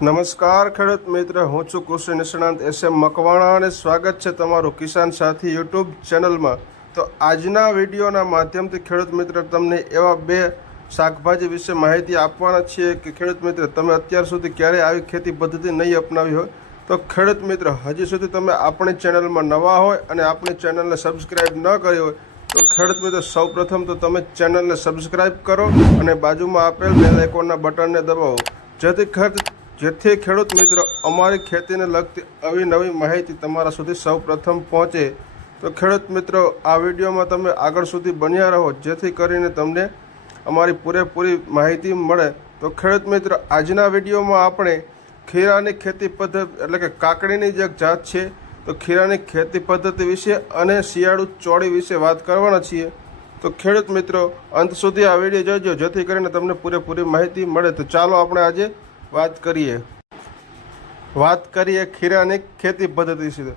નમસ્કાર ખેડૂત મિત્ર, હું છું કૃષિ નિષ્ણાંત SM મકવાણા અને સ્વાગત છે તમારું કિસાન સાથી યુટ્યુબ ચેનલમાં। તો આજના વિડીયોના માધ્યમથી ખેડૂત મિત્ર તમને એવા બે શાકભાજી વિશે માહિતી આપવાના છીએ કે ખેડૂત મિત્ર તમે અત્યાર સુધી ક્યારેય આવી ખેતી પદ્ધતિ નહીં અપનાવી હોય તો ખેડૂત મિત્ર હજી સુધી તમે આપણી ચેનલમાં નવા હોય અને આપણી ચેનલને સબસ્ક્રાઈબ ન કરી હોય તો ખેડૂત મિત્ર સૌપ્રથમ તો તમે ચેનલને સબસ્ક્રાઈબ કરો અને બાજુમાં આપેલ બેલ આઇકોનના બટનને દબાવો જેથી ખેડૂત મિત્રો અમારી ખેતીને લગતી અવનવી માહિતી તમારા સુધી સૌપ્રથમ પહોંચે। તો ખેડૂત મિત્રો આ વિડીયોમાં તમે આગળ સુધી બન્યા રહો જેથી કરીને તમને અમારી પૂરેપૂરી માહિતી મળે। તો ખેડૂત મિત્રો આજના વિડીયોમાં આપણે ખીરાની ખેતી પદ્ધતિ એટલે કે કાકડીની જે જાત છે તો ખીરાની ખેતી પદ્ધતિ વિશે અને શિયાળુ ચોળી વિશે વાત કરવાના છીએ। તો ખેડૂત મિત્રો અંત સુધી આ વિડીયો જોજો જેથી કરીને તમને પૂરેપૂરી માહિતી મળે। તો ચાલો આપણે આજે વાત કરીએ ખીરાની ખેતી પદ્ધતિ વિશે।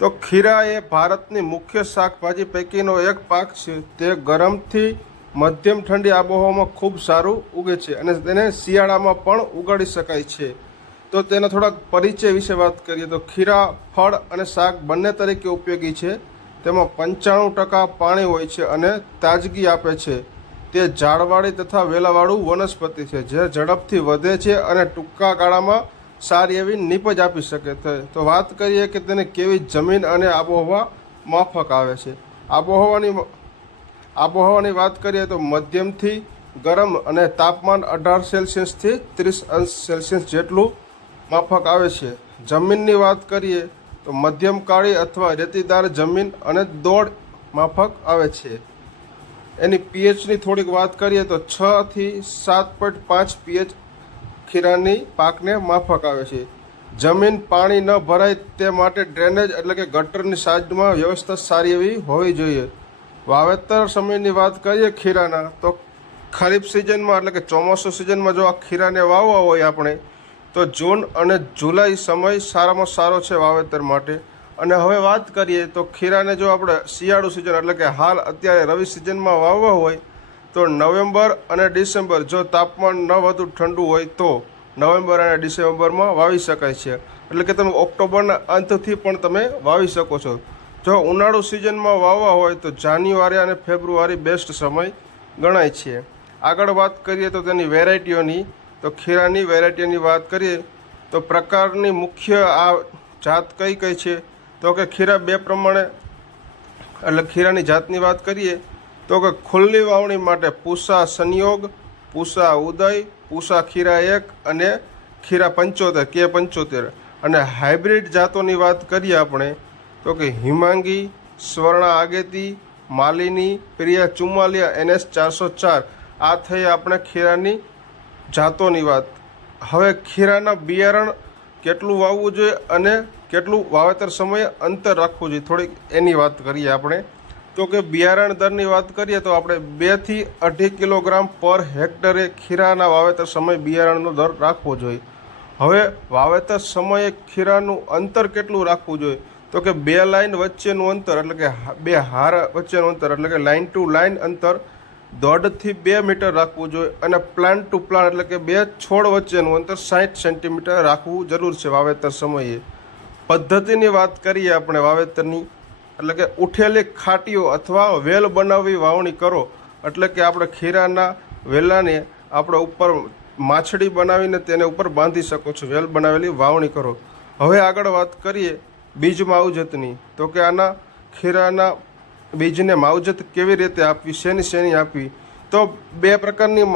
તો ખીરા એ ભારતની મુખ્ય શાકભાજી પૈકીનો એક પાક છે। તે ગરમથી મધ્યમ ઠંડી આબોહવામાં ખૂબ સારું ઉગે છે અને તેને શિયાળામાં પણ ઉગાડી શકાય છે। તો તેના થોડાક પરિચય વિશે વાત કરીએ તો ખીરા ફળ અને શાક બંને તરીકે ઉપયોગી છે। તેમાં 95% પાણી હોય છે અને તાજગી આપે છે। તે ઝાડવાળી તથા વેલાવાળું વનસ્પતિ છે જે ઝડપથી વધે છે અને ટૂંકા ગાળામાં સારી એવી નીપજ આપી શકે છે। તો વાત કરીએ કે તેને કેવી જમીન અને આબોહવા માફક આવે છે। આબોહવાની વાત કરીએ તો મધ્યમથી ગરમ અને તાપમાન 18 સેલ્સિયસથી 30 અંશ સેલ્સિયસ જેટલું માફક આવે છે। જમીનની વાત કરીએ તો મધ્યમ કાળી અથવા રેતીદાર જમીન અને દોડ માફક આવે છે। એની પીએચની થોડીક વાત કરીએ તો 6 થી 7.5 પીએચ ખીરાની પાકને માફક આવે છે। જમીન પાણી ન ભરાય તે માટે ડ્રેનેજ એટલે કે ગટરની સાઈડમાં વ્યવસ્થા સારી એવી હોવી જોઈએ। વાવેતર સમયની વાત કરીએ ખીરાના તો ખરીફ સિઝનમાં એટલે કે ચોમાસું સિઝનમાં જો આ ખીરાને વાવવા હોય આપણે તો જૂન અને જુલાઈ સમય સારામાં સારો છે વાવેતર માટે। અને હવે વાત કરીએ તો ખીરાને જો આપણે શિયાળુ સિઝન એટલે કે હાલ અત્યારે રવિ સિઝનમાં વાવવા હોય તો નવેમ્બર અને ડિસેમ્બર જો તાપમાન ન વધુ ઠંડુ હોય તો નવેમ્બર અને ડિસેમ્બરમાં વાવી શકાય છે। એટલે કે તમે ઓક્ટોબરના અંતથી પણ તમે વાવી શકો છો। જો ઉનાળુ સિઝનમાં વાવવા હોય તો જાન્યુઆરી અને ફેબ્રુઆરી બેસ્ટ સમય ગણાય છે। આગળ વાત કરીએ તો તેની વેરાયટીઓની તો ખીરાની વેરાયટીની વાત કરીએ તો પ્રકારની મુખ્ય આ જાત કઈ કઈ છે તો કે ખીરા બે પ્રમાણે એટલે ખીરાની જાતની વાત કરીએ તો કે ખુલ્લી વાવણી માટે પૂસા સંયોગ, પૂસા ઉદય, પૂસા ખીરા 1 અને ખીરા 75 K75। અને હાઇબ્રિડ જાતોની વાત કરીએ આપણે તો કે હિમાંગી, સ્વર્ણા આગેતી, માલિની, પ્રિયા 44, NS 404 આ થઈ આપણે ખીરાની જાતોની વાત। હવે ખીરાના બિયારણ કેટલું વાવવું જોઈએ અને કેટલું વાવેતર સમયે અંતર રાખવું જોઈએ થોડીક એની વાત કરીએ આપણે તો કે બિયારણ દરની વાત કરીએ તો આપણે 2 થી 2.5 કિલોગ્રામ પર હેક્ટરે ખીરાના વાવેતર સમયે બિયારણનો દર રાખવો જોઈએ। હવે વાવેતર સમયે ખીરાનું અંતર કેટલું રાખવું જોઈએ તો કે 2 લાઇન વચ્ચેનું અંતર એટલે કે 2 હાર વચ્ચેનું અંતર એટલે કે લાઇન ટુ લાઇન અંતર 1.5 થી 2 મીટર રાખવું જોઈએ અને પ્લાન્ટ ટુ પ્લાન્ટ એટલે કે 2 છોડ વચ્ચેનું અંતર 60 સેન્ટીમીટર રાખવું જરૂર છે વાવેતર સમયે। પદ્ધતિની વાત કરીએ આપણે વાવેતરની એટલે કે ઉઠેલી ખાટીઓ અથવા વેલ બનાવી વાવણી કરો એટલે કે આપણે ખીરાના વેલાને આપણે ઉપર માછડી બનાવીને તેને ઉપર બાંધી શકો છો, વેલ બનાવેલી વાવણી કરો। હવે આગળ વાત કરીએ બીજ માવજતની તો કે આના ખીરાના બીજને માવજત કેવી રીતે આપવી, શેની આપવી તો 2 પ્રકારની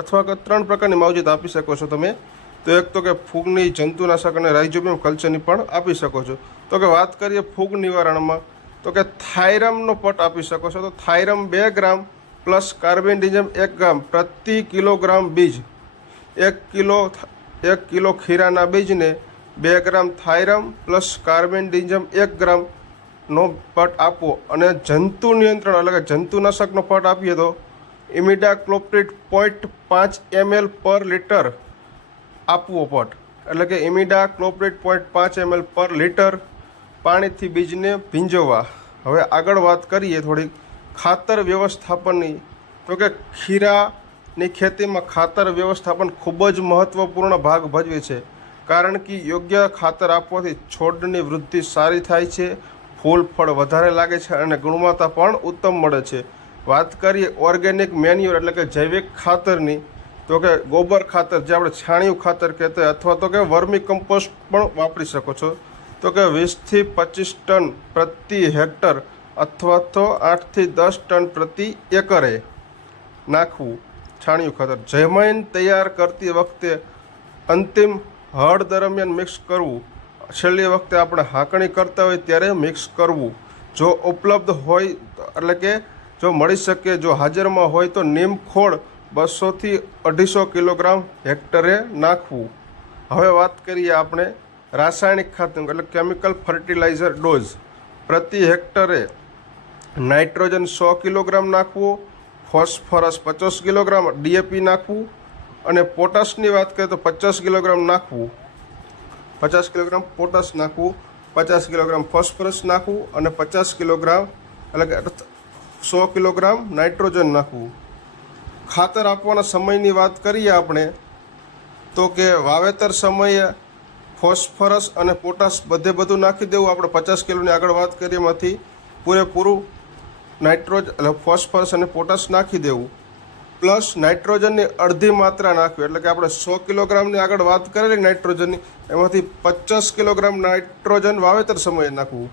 અથવા 3 પ્રકારની માવજત આપી શકો છો તમે। તો એક તો કે ફૂગની જંતુનાશક અને રાઇઝોબિયમ કલ્ચરની પણ આપી શકો છો। તો કે વાત કરીએ ફૂગ નિવારણમાં તો કે થાઇરમનો પટ આપી શકો છો। તો થાઇરમ 2 ગ્રામ પ્લસ કાર્બેન્ડિઝમ 1 ગ્રામ પ્રતિ કિલોગ્રામ બીજ। 1 કિલો ખીરાના બીજને 2 ગ્રામ થાઇરમ પ્લસ કાર્બેન્ડિઝમ 1 ગ્રામનો પટ આપવો। અને જંતુ નિયંત્રણ એટલે કે જંતુનાશકનો પટ આપીએ તો ઇમિડાક્લોપ્રિડ 0.5 ml પર લિટર આપવો પટ એટલે કે ઇમિડાક્લોપ્રિડ 0.5 ml પર લિટર પાણીથી બીજને ભીંજવવા। હવે આગળ વાત કરીએ થોડીક ખાતર વ્યવસ્થાપનની તો કે ખીરાની ખેતીમાં ખાતર વ્યવસ્થાપન ખૂબ જ મહત્ત્વપૂર્ણ ભાગ ભજવે છે। કારણ કે યોગ્ય ખાતર આપવાથી છોડની વૃદ્ધિ સારી થાય છે, ફૂલ ફળ વધારે લાગે છે અને ગુણવત્તા પણ ઉત્તમ મળે છે. વાત કરીએ ઓર્ગેનિક મેન્યુર એટલે કે જૈવિક ખાતરની, તો કે ગોબર ખાતર જે આપણે છાણિયું ખાતર કહેતા હોય અથવા તો કે વર્મી કમ્પોસ્ટ પણ વાપરી શકો છો. તો કે 20થી 25 ટન પ્રતિ હેક્ટર અથવા તો 8થી 10 ટન પ્રતિ એકરે નાખવું છાણિયું ખાતર. જમીન તૈયાર કરતી વખતે અંતિમ હળ દરમિયાન મિક્સ કરવું. છેલ્લી વખતે આપણે હાંકણી કરતા હોય ત્યારે મિક્સ કરવું. જો ઉપલબ્ધ હોય એટલે કે જો મળી શકે, જો હાજરમાં હોય તો નીમ ખોળ 200થી 250 કિલોગ્રામ હેક્ટરે નાખવું. હવે વાત કરીએ આપણે રાસાયણિક ખાતર એટલે કેમિકલ ફર્ટિલાઇઝર ડોઝ. પ્રતિ હેક્ટરે નાઇટ્રોજન 100 કિલોગ્રામ નાખવું, ફોસ્ફરસ 50 કિલોગ્રામ, ડીએપી નાખવું અને પોટાશની વાત કરીએ તો 50 કિલોગ્રામ નાખવું. 50 કિલોગ્રામ પોટાશ નાખવું, 50 કિલોગ્રામ ફોસ્ફરસ નાખવું અને 50 કિલોગ્રામ એટલે કે 100 કિલોગ્રામ નાઇટ્રોજન નાખવું. ખાતર આપવાના સમયની વાત કરીએ આપણે તો કે વાવેતર સમયે ફોસ્ફરસ અને પોટાશ બધું નાખી દેવું. આપણે 50 કિલોની આગળ વાત કરીએ એમાંથી પૂરેપૂરું નાઇટ્રોજન એટલે ફોસ્ફરસ અને પોટાશ નાખી દેવું, પ્લસ નાઇટ્રોજનની અડધી માત્રા નાખવી. એટલે કે આપણે 100 કિલોગ્રામની આગળ વાત કરેલી નાઇટ્રોજનની, એમાંથી 50 કિલોગ્રામ નાઇટ્રોજન વાવેતર સમયે નાખવું.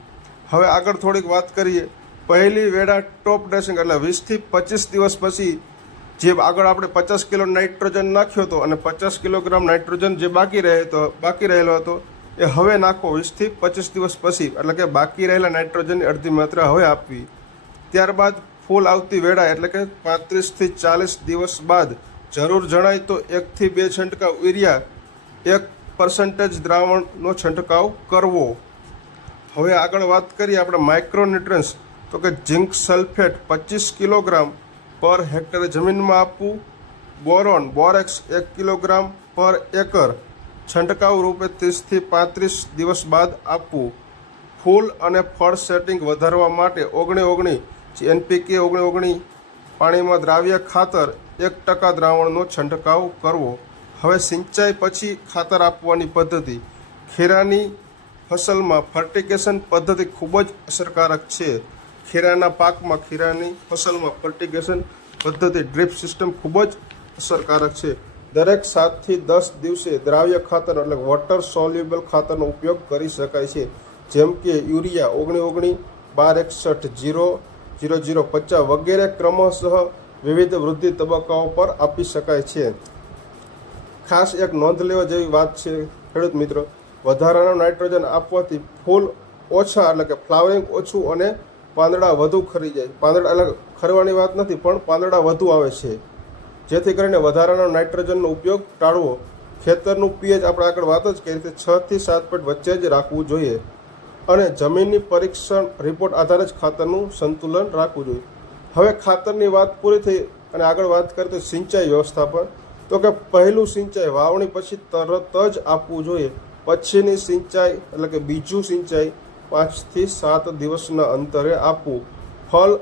હવે આગળ થોડીક વાત કરીએ પહેલી વેળા ટોપ ડ્રેસિંગ એટલે 20થી 25 દિવસ પછી જે આગળ આપણે 50 કિલો નાઇટ્રોજન નાખ્યો હતો અને 50 કિલોગ્રામ નાઇટ્રોજન જે બાકી રહેલો હતો એ હવે નાખવો 20થી 25 દિવસ પછી. એટલે કે બાકી રહેલા નાઇટ્રોજનની અડધી માત્રા હવે આપવી. ત્યારબાદ ફૂલ આવતી વેળા એટલે કે 35થી 40 દિવસ બાદ જરૂર જણાય તો 1થી 2 છંટકાવ યુરિયા 1% દ્રાવણનો છંટકાવ કરવો. હવે આગળ વાત કરીએ આપણે માઇક્રોન્યુટ્રન્સ, તો કે ઝિંક સલ્ફેટ 25 કિલોગ્રામ પર હેક્ટરે જમીનમાં આપવું, બોરેક્સ 1 કિલોગ્રામ પર એકર છંટકાવ રૂપે 30થી 35 દિવસ બાદ આપવું. ફૂલ અને ફળ સેટિંગ વધારવા માટે 19 NPK 19 પાણીમાં દ્રાવ્ય ખાતર 1% દ્રાવણનો છંટકાવ કરવો. હવે સિંચાઈ પછી ખાતર આપવાની પદ્ધતિ. ખેરાની ફસલમાં ફર્ટિગેશન પદ્ધતિ ખૂબ જ અસરકારક છે. ખેરાના પાકમાં ખેરાની ફસલમાં ફર્ટિગેશન પદ્ધતિ ડ્રીપ સિસ્ટમ ખૂબ જ અસરકારક છે. દરેક 7થી 10 દિવસે દ્રાવ્ય ખાતર એટલે વોટર સોલ્યુબલ ખાતરનો ઉપયોગ કરી શકાય છે, જેમ કે યુરિયા 19 1261 0050 વગેરે ક્રમશઃ વિવિધ વૃદ્ધિ તબક્કાઓ પર આપી શકાય છે. ખાસ એક નોંધ લેવા જેવી વાત છે ખેડૂત મિત્રો, વધારાનો નાઇટ્રોજન આપવાથી ફૂલ ઓછા એટલે કે ફ્લાવરિંગ ઓછું અને પાંદડા વધુ ખરી જાય. પાંદડા એટલે ખરવાની વાત નથી પણ પાંદડા વધુ આવે છે, જેથી કરીને વધારાનો નાઇટ્રોજનનો ઉપયોગ ટાળવો. ખેતરનું પીએચ આપણે આગળ વાત જ કરી રીતે 6 થી 7 પોઈન્ટ વચ્ચે જ રાખવું જોઈએ અને જમીનની પરીક્ષણ રિપોર્ટ આધારે જ ખાતરનું સંતુલન રાખવું જોઈએ. હવે ખાતરની વાત પૂરી થઈ અને આગળ વાત કરીએ તો સિંચાઈ વ્યવસ્થાપન, તો કે પહેલું સિંચાઈ વાવણી પછી તરત જ આપવું જોઈએ. પછીની સિંચાઈ એટલે કે બીજું સિંચાઈ 5 થી 7 દિવસના અંતરે આપવું. ફળ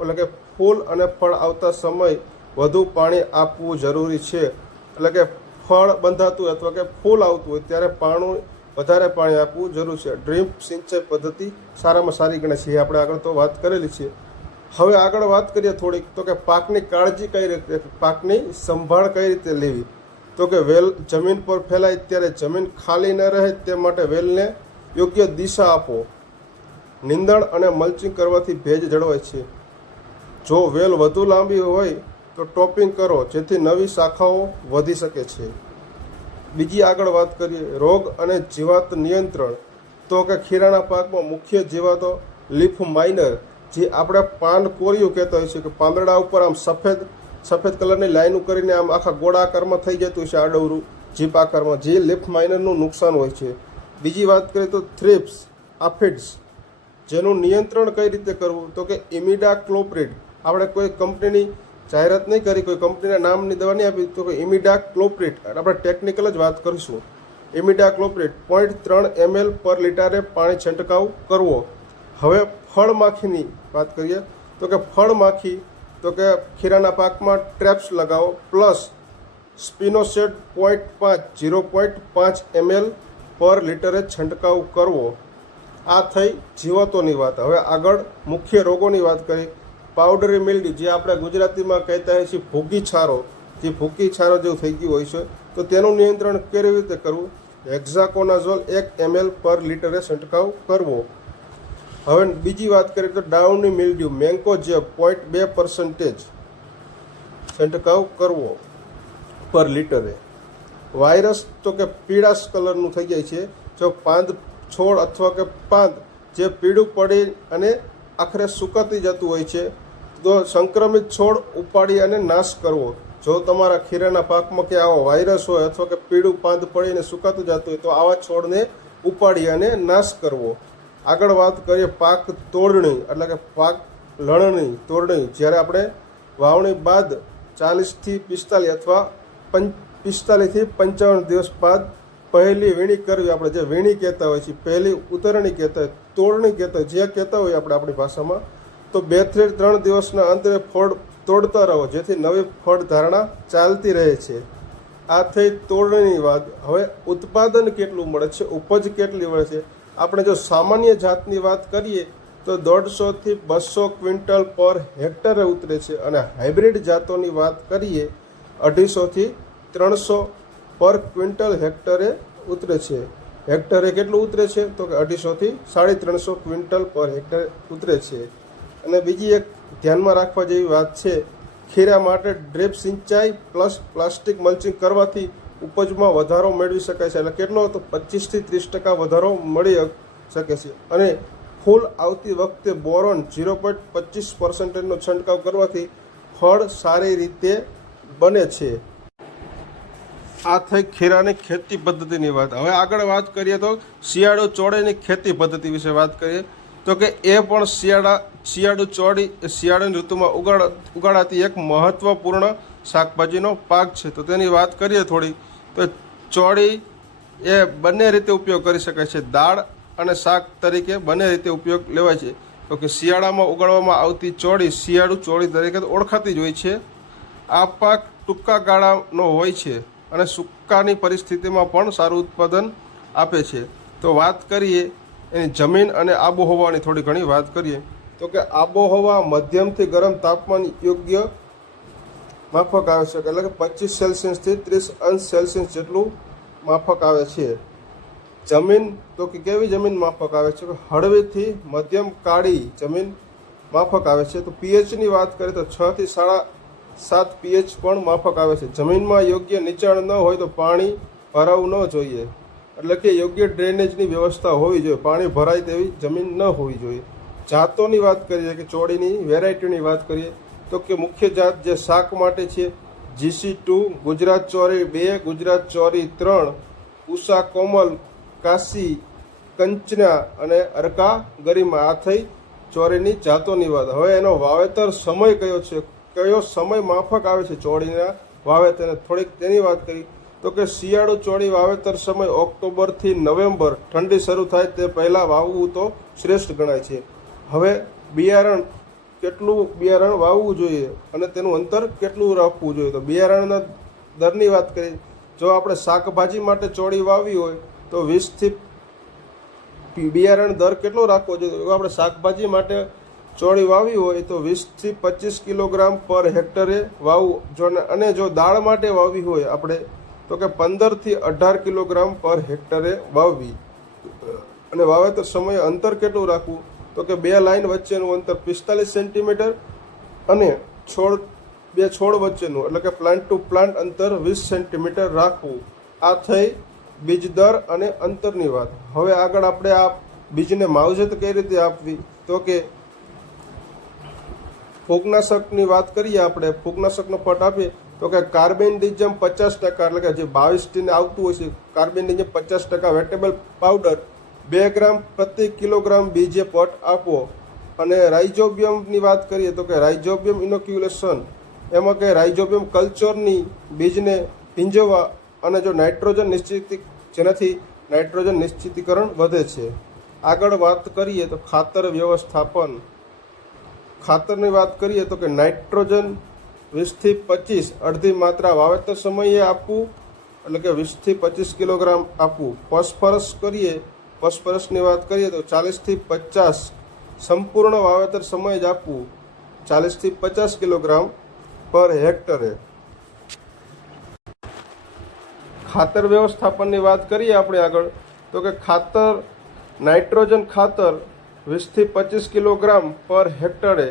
એટલે કે ફૂલ અને ફળ આવતા સમય વધુ પાણી આપવું જરૂરી છે. એટલે કે ફળ બંધાતું હોય અથવા કે ફૂલ આવતું હોય ત્યારે વધારે પાણી આપવું જરૂર છે. ડ્રીપ સિંચાઈ પદ્ધતિ સારામાં સારી ગણે છે, આપણે આગળ તો વાત કરેલી છે. હવે આગળ વાત કરીએ થોડીક તો કે પાકની કાળજી કઈ રીતે, પાકની સંભાળ કઈ રીતે લેવી. તો કે વેલ જમીન પર ફેલાય ત્યારે જમીન ખાલી ન રહે તે માટે વેલને યોગ્ય દિશા આપો. નીંદણ અને મલ્ચિંગ કરવાથી ભેજ જળવાય છે. જો વેલ વધુ લાંબી હોય તો ટોપિંગ કરો જેથી નવી શાખાઓ વધી શકે છે. બીજી આગળ વાત કરીએ રોગ અને જીવાત નિયંત્રણ, તો કે ખીરાના પાકમાં મુખ્ય જીવાતો લીફ માઇનર, જે આપણે પાન કોરિયું કહેતા હોય છે કે પાંદડા ઉપર આમ સફેદ કલરની લાઈનો કરીને આમ આખા ગોળા આકારમાં થઈ જતું હોય છે, આડવરું જીપ આકારમાં, જે લીફ માઇનરનું નુકસાન હોય છે. બીજી વાત કરીએ તો થ્રિપ્સ આફિડ્સ, જેનું નિયંત્રણ કઈ રીતે કરવું, તો કે ઇમિડાક્લોપ્રિડ. આપણે કોઈ કંપનીની જાહેરાત નહીં કરી, કોઈ કંપનીના નામની દવા નહીં આપી, તો કે ઇમિડાક્લોપ્રિડ આપણે ટેકનિકલ જ વાત કરીશું. ઇમિડાક્લોપ્રિડ 0.3 ml પર લીટરે પાણી છંટકાવ કરવો. હવે ફળમાખીની વાત કરીએ તો કે ફળમાખી તો કે ખીરાના પાકમાં ટ્રેપ્સ લગાવો, પ્લસ સ્પિનોસેટ 0.5 ml પર લીટરે છંટકાવ કરવો. આ થઈ જીવાતોની વાત. હવે આગળ મુખ્ય રોગોની વાત કરી. પાવડરી મિલ્ડ્યુ, જે આપણે ગુજરાતીમાં કહેતા હોઈએ છીએ ભૂકી છારો, જે ભૂકી છારો જેવું થઈ ગયું હોય છે, તો તેનું નિયંત્રણ કેવી રીતે કરવું? હેક્ઝાકોનાઝોલ 1 ml પર લીટરે છંટકાવ કરવો. હવે બીજી વાત કરીએ તો ડાઉની મિલ્ડ્યુ, મેન્કોજેબ 0.2% છંટકાવ કરવો પર લીટરે. વાયરસ તો કે પીળાશ કલરનું થઈ જાય છે, જો પાંદ છોડ અથવા કે પાંદ જે પીળું પડી અને આખરે સુકાતી જતું હોય છે, તો સંક્રમિત છોડ ઉપાડી અને નાશ કરવો. જો તમારા ખીરાના પાકમાં કે આવો વાયરસ હોય અથવા કે પીળું પાંદ પડીને સુકાતું જતું હોય તો આવા છોડને ઉપાડી અને નાશ કરવો. આગળ વાત કરીએ પાક તોડણી, એટલે કે પાક લણણી, તોડણી. જ્યારે આપણે વાવણી બાદ 40 થી 45 અથવા 45 થી 55 દિવસ બાદ પહેલી વીણી કરવી. આપણે જે વીણી કહેતા હોય છે, પહેલી ઉતરણી કહેતા હોય, તોડણી કહેતા હોય, જે કહેતા હોય આપણે આપણી ભાષામાં, તો 2 થી 3 દિવસના અંતરે ફળ તોડતા રહો, જેથી નવી ફળ ધારણા ચાલતી રહે છે. આ થઈ તોડણીની વાત. હવે ઉત્પાદન કેટલું મળે છે, ઉપજ કેટલી મળે છે? આપણે જો સામાન્ય જાતની વાત કરીએ તો 150 થી 200 ક્વિન્ટલ પર હેક્ટરે ઉતરે છે, અને હાઇબ્રિડ જાતોની વાત કરીએ 250 થી 300 પર ક્વિન્ટલ હેક્ટરે ઉતરે છે. હેક્ટરે કેટલું ઉતરે છે? તો કે 250 થી 350 ક્વિન્ટલ પર હેક્ટરે ઉતરે છે. અને બીજી એક ધ્યાનમાં રાખવા જેવી વાત છે, ખીરા માટે ડ્રીપ સિંચાઈ પ્લસ પ્લાસ્ટિક મલ્ચિંગ કરવાથી ઉપજમાં વધારો મેળવી શકાય છે. એટલે કેટલો? તો 25 થી 30% વધારો મળી શકે છે. અને ફૂલ આવતી વખતે બોરોન 0.25% નો છંટકાવ કરવાથી ફળ સારી રીતે બને છે. આ થઈ ખીરાની ખેતી પદ્ધતિની વાત. હવે આગળ વાત કરીએ તો શિયાળુ ચોળીની ખેતી પદ્ધતિ વિશે વાત કરીએ તો કે એ પણ શિયાળુ ચોળી એ શિયાળાની ઋતુમાં ઉગાડાતી એક મહત્વપૂર્ણ શાકભાજીનો પાક છે. તો તેની વાત કરીએ થોડી, તો ચોળી એ બંને રીતે ઉપયોગ કરી શકાય છે. દાળ અને શાક તરીકે બંને રીતે ઉપયોગ લેવાય છે. તો કે શિયાળામાં ઉગાડવામાં આવતી ચોળી શિયાળુ ચોળી તરીકે ઓળખાતી જ હોય છે. આ પાક ટૂંકા ગાળાનો હોય છે અને સૂકાની પરિસ્થિતિમાં પણ સારું ઉત્પાદન આપે છે. તો વાત કરીએ એની જમીન અને આબોહવાની થોડી ઘણી વાત કરીએ તો કે આબોહવા મધ્યમથી ગરમ તાપમાન યોગ્ય માફક આવે છે, એટલે કે 25 સેલ્સિયસથી 30 સેલ્સિયસ જેટલું માફક આવે છે. જમીન તો કે કેવી જમીન માફક આવે છે? હળવીથી મધ્યમ કાળી જમીન માફક આવે છે. તો પીએચની વાત કરીએ તો 6 થી 7.5 પીએચ પણ માફક આવે છે. જમીનમાં યોગ્ય નીચાણ ન હોય તો પાણી ભરાવું ન જોઈએ, એટલે કે યોગ્ય ડ્રેનેજની વ્યવસ્થા હોવી જોઈએ. પાણી ભરાય તેવી જમીન ન હોવી જોઈએ. જાતોની વાત કરીએ કે ચોળીની વેરાયટીની વાત કરીએ તો કે મુખ્ય જાત જે શાક માટે છે GC2, ગુજરાત ચોરી 2, ગુજરાત ચોરી 3, ઉષા કોમલ, કાશી, કંચના અને અરકા ગરિમા. આ થઈ ચોરીની જાતોની વાત. હવે એનો વાવેતર સમય કયો છે, કયો સમય માફક આવે છે ચોળીના વાવેતરને, થોડીક તેની વાત કરી તો કે શિયાળુ ચોળી વાવેતર સમય ઓક્ટોબરથી નવેમ્બર, ઠંડી શરૂ થાય તે પહેલાં વાવવું તો શ્રેષ્ઠ ગણાય છે. હવે કેટલું બિયારણ વાવવું જોઈએ અને તેનું અંતર કેટલું રાખવું જોઈએ? તો બિયારણના દરની વાત કરીએ, જો આપણે શાકભાજી માટે ચોળી વાવવી હોય તો 20 થી બિયારણ દર કેટલો રાખવો જોઈએ? જો આપણે શાકભાજી માટે ચોળી વાવી હોય તો 20 થી 25 કિલોગ્રામ પર હેક્ટરે વાવવું. અને જો દાળ માટે વાવવી હોય આપણે તો કે 15 થી 18 કિલોગ્રામ પર હેક્ટરે વાવવી. અને વાવેતર સમયે અંતર કેટલું રાખવું? તો કે 2 લાઈન વચ્ચેનું અંતર 45 સેન્ટીમીટર અને બે છોડ વચ્ચેનું એટલે કે પ્લાન્ટ ટુ પ્લાન્ટ અંતર 20 સેન્ટીમીટર રાખવું. આ થઈ બીજ દર અને અંતરની વાત. હવે આગળ આપણે આ બીજને માવજત કઈ રીતે આપવી તો કે ફૂગનાશકની વાત કરીએ. આપણે ફૂગનાશકનો પટ આપીએ તો કે કાર્બેન્ડિઝમ 50%, એટલે કે જે 22 આવતું હોય છે કાર્બેન્ડિઝમ 50%, વેટેબલ પાવડર 2 ગ્રામ પ્રતિ કિલોગ્રામ બીજે પટ આપવો. અને રાઇઝોબિયમની વાત કરીએ તો કે રાઇઝોબિયમ ઇનોક્યુલેશન, એમાં કે રાઇઝોબિયમ કલ્ચરની બીજને ભીંજવવા અને જો જેનાથી નાઇટ્રોજન નિશ્ચિતીકરણ વધે છે. આગળ વાત કરીએ તો ખાતર વ્યવસ્થાપન. ખાતરની વાત કરીએ તો કે નાઇટ્રોજન 20 થી 25 અડધી માત્રા વાવેતર સમયે આપવું, એટલે કે 20 થી 25 કિલોગ્રામ આપવું. ફોસ્ફરસ કરીએ, ફોસ્ફરસની વાત કરીએ તો 40 થી 50 સંપૂર્ણ વાવેતર સમયે જ આપવું, 40 થી 50 કિલોગ્રામ પર હેક્ટરે. ખાતર વ્યવસ્થાપનની વાત કરીએ આપણે આગળ, તો કે ખાતર, નાઇટ્રોજન ખાતર 20 થી 25 કિલોગ્રામ પર હેક્ટરે,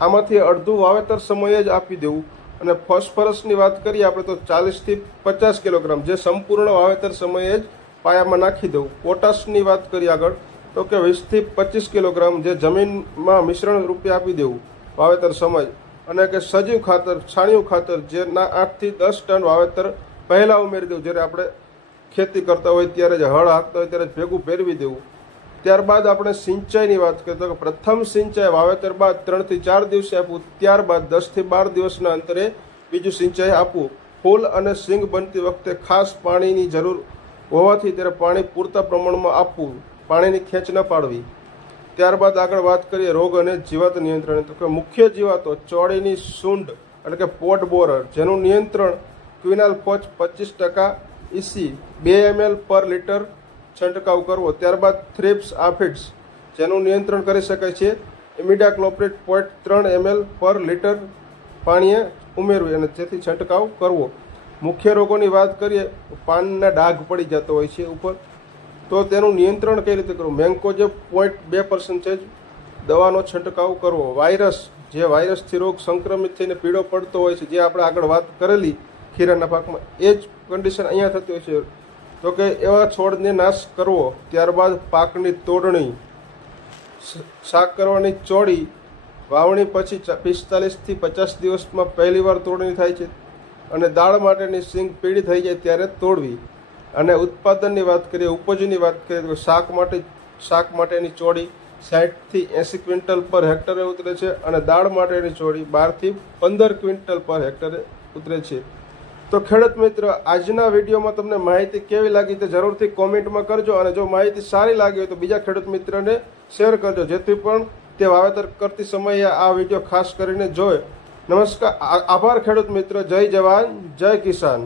આમાંથી અડધું વાવેતર સમયે જ આપી દેવું. અને ફોસ્ફરસની વાત કરીએ આપણે તો 40 થી 50 કિલોગ્રામ, જે સંપૂર્ણ વાવેતર સમયે જ પાયામાં નાખી દેવું. પોટાશની વાત કરીએ આગળ, તો કે 20 થી 25 કિલોગ્રામ, જે જમીનમાં મિશ્રણ રૂપે આપી દેવું વાવેતર સમય. અને કે સજીવ ખાતર, છાણિયું ખાતર, જેના 8 થી 10 ટન વાવેતર પહેલાં ઉમેરી દેવું, જ્યારે આપણે ખેતી કરતા હોય ત્યારે જ, હળ હાંકતા હોય ત્યારે જ ભેગું ફેરવી દેવું. ત્યારબાદ આપણે સિંચાઈની વાત કરીએ તો કે પ્રથમ સિંચાઈ વાવેતર બાદ 3 થી 4 દિવસે આપવું, ત્યારબાદ 10 થી 12 દિવસના અંતરે બીજું સિંચાઈ આપવું. ફૂલ અને સિંગ બનતી વખતે ખાસ પાણીની જરૂર હોવાથી ત્યારે પાણી પૂરતા પ્રમાણમાં આપવું, પાણીની ખેંચ ન પાડવી. ત્યારબાદ આગળ વાત કરીએ રોગ અને જીવાત નિયંત્રણ, તો કે મુખ્ય જીવાતો ચોળીની સૂંઢ એટલે કે પોટ બોરર, જેનું નિયંત્રણ ક્વિનાલ ફોચ 25% ઇસી 2 ml પર લિટર છંટકાવ કરવો. ત્યારબાદ થ્રિપ્સ આફિડ્સ, જેનું નિયંત્રણ કરી શકાય છે ઇમિડાક્લોપ્રિડ 0.3 ml પર લિટર પાણીએ ઉમેરવી અને જેથી છંટકાવ કરવો. મુખ્ય રોગોની વાત કરીએ, પાનના ડાઘ પડી જતો હોય છે ઉપર, તો તેનું નિયંત્રણ કઈ રીતે કરવું? મેન્કોજેબ 0.2% દવાનો છંટકાવ કરવો. વાયરસ, જે વાયરસથી રોગ સંક્રમિત થઈને પીળો પડતો હોય છે, જે આપણે આગળ વાત કરેલી ખીરાના પાકમાં, એ જ કન્ડિશન અહીંયા થતી હોય છે. તો કે એવા છોડને નાશ કરવો. ત્યારબાદ પાકની તોડણી, શાક કરવાની ચોળી, વાવણી પછી 45 થી 50 દિવસમાં પહેલીવાર તોડણી થાય છે. અને દાળ માટેની સિંગ પીળી થઈ જાય ત્યારે તોડવી. અને ઉત્પાદનની વાત કરીએ, ઉપજની વાત કરીએ તો શાક માટેની ચોળી 60 થી 80 ક્વિન્ટલ પર હેક્ટરે ઉતરે છે, અને દાળ માટેની ચોળી 12 થી 15 ક્વિન્ટલ પર હેક્ટરે ઉતરે છે. તો ખેડૂત મિત્ર, આજના વિડીયોમાં તમને માહિતી કેવી લાગી તે જરૂરથી કોમેન્ટમાં કરજો, અને જો માહિતી સારી લાગી હોય તો બીજા ખેડૂત મિત્રને શેર કરજો, જેથી પણ તે વાવેતર કરતી સમયે આ વિડીયો ખાસ કરીને જોઈ. નમસ્કાર, આભાર ખેડૂત મિત્ર. જય જવાન, જય કિસાન.